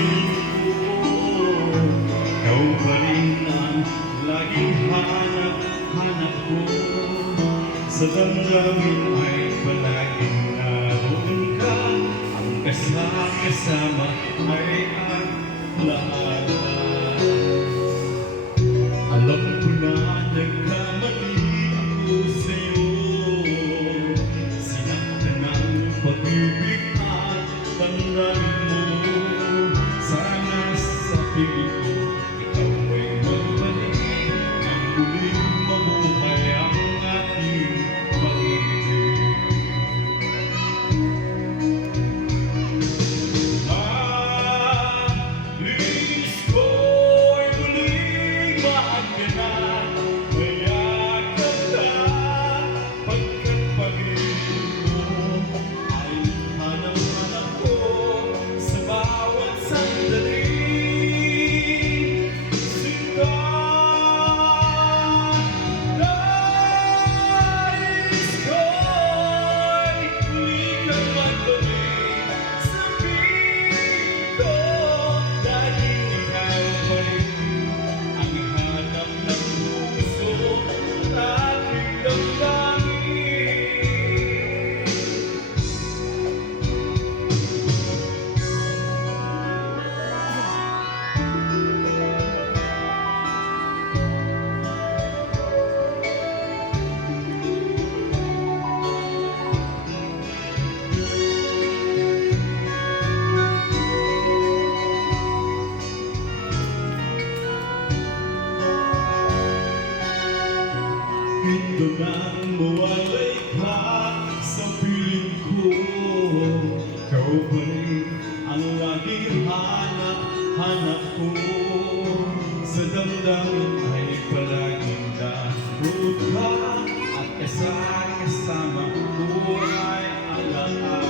piling ko, ikaw pa rin ang laging hanap ko. Sa damdamin ay palaging naroon ka, ang kasama ay ang lahat. Alam ko na nagkamali ako sa'yo, sinaktan ng pag-ibig at damdamin mo. Sana sa piling ko, ikaw ay magbalik, nang muling mabuhay ang ating pag-ibig. Nais ko'y muling maagyanan, mayakap ka, pagkat pag-ibig mo ay hanap-hanap ko sa bawat sandali. Sinta, nais ko'y muli kang magbalik sa piling ko. Laging ikaw pa rin ang hanap ng puso at aking damdamin. Ito nang mawalay ka sa piling ko, ikaw pa rin ang laging hanap ko. Sa damdamin ay palaging naroon ka, at kasama ko ay ang lahat.